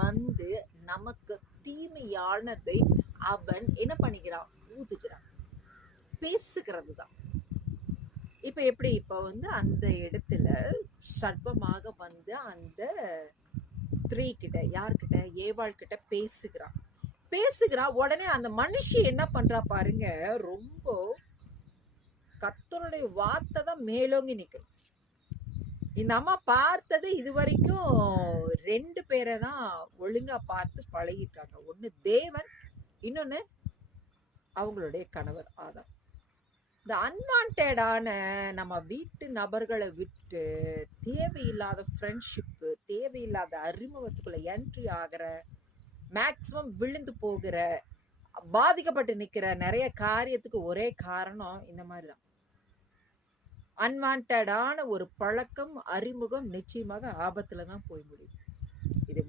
வந்து நமக்கு தீமையானதை அவன் என்ன பண்ணிக்கிறான்? ஊதுகிறான். பேசுகிறது தான். இப்ப எப்படி? இப்ப வந்து அந்த இடத்துல சர்ப்பமாக வந்து அந்த ஸ்திரீ கிட்ட, யார்கிட்ட? ஏவாள் கிட்ட பேசுகிறான். உடனே அந்த மனுஷி என்ன பண்றா பாருங்க, ரொம்ப கர்த்தருடைய வார்த்தை தான் மேலோங்கி நிக்குது. இந்த அம்மா பார்த்தது இதுவரைக்கும் 2 பேரை தான் ஒழுங்கா பார்த்து பழகிருக்காங்க. ஒண்ணு தேவன், இன்னொன்னு அவங்களுடைய கணவர் ஆதாம். இந்த அன்வான்டடான நம்ம வீட்டு நபர்களை விட்டு தேவையில்லாத ஃப்ரெண்ட்ஷிப்பு, தேவையில்லாத அறிமுகத்துக்குள்ள என்ட்ரி ஆகிற, மேக்சிமம் விழுந்து போகிற, பாதிக்கப்பட்டு நிக்கிற நிறைய காரியத்துக்கு ஒரே காரணம் இந்த மாதிரி தான். அன்வான்டடான ஒரு பழக்கம், அறிமுகம் நிச்சயமாக ஆபத்துல தான் போய் முடியும். இது